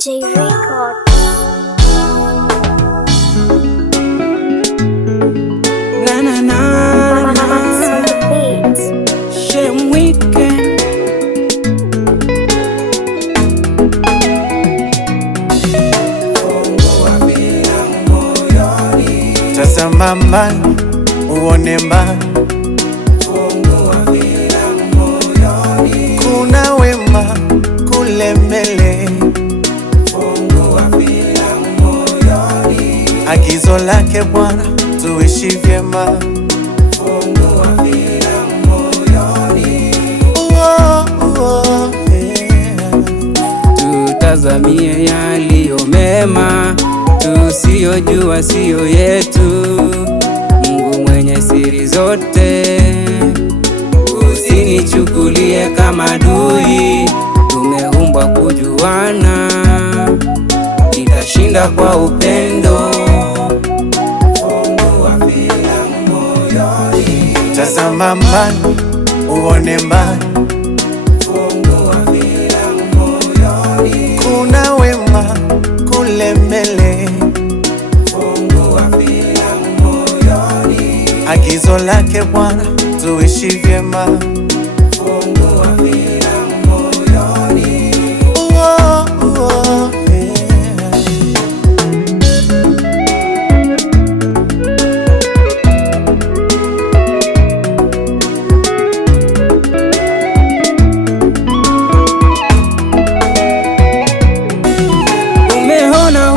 J Record. Na na na Max on the beat. Shem Weekend. Tazama mbali uone mbali, kuna wema kule mbele. Agizo lake Bwana tuishi vyema. Tutazamie yaliyo mema, tusiyojua siyo yetu. Mungu mwenye siri zote, usinichukulie kama adui. Tumeumbwa kujuana, nitashinda kwa upendo. Tazama mbali uone mbali, kuna wema kule mbele. Agizo lake Bwana tuishi vyema.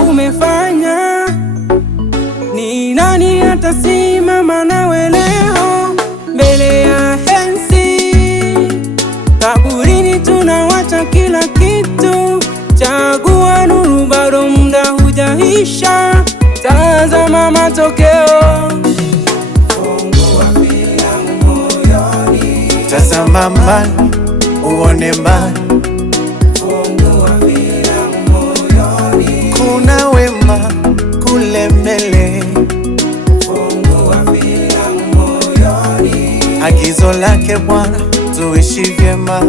Umefanya ni nani atasimama nawe leo mbele ya hensi? Kaburini tunawacha kila kitu, chagua nuru, bado muda hujaisha. Tazama matokeo, tazama mbali uone mbali, kuna wema kule mbele. Agizo lake Bwana tuishi vyema.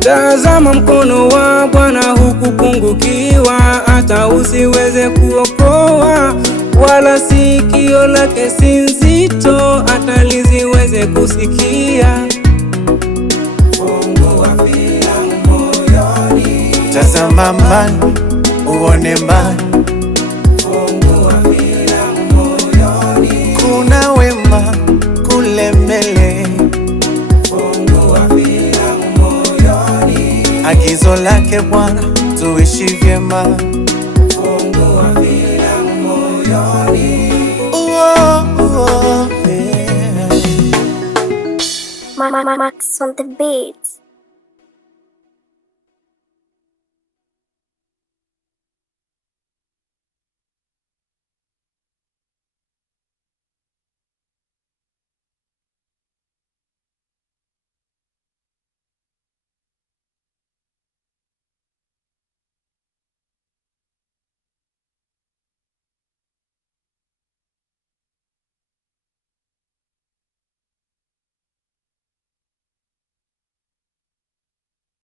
Tazama mkono wa Bwana hukupungukiwa, hata usiweze kuokoa, wala sikio lake si nzito, hata lisiweze kusikia. Tazama mbali uone mbali, kuna wema kule mbele. Agizo lake Bwana tuishi vyema. Max on the beat.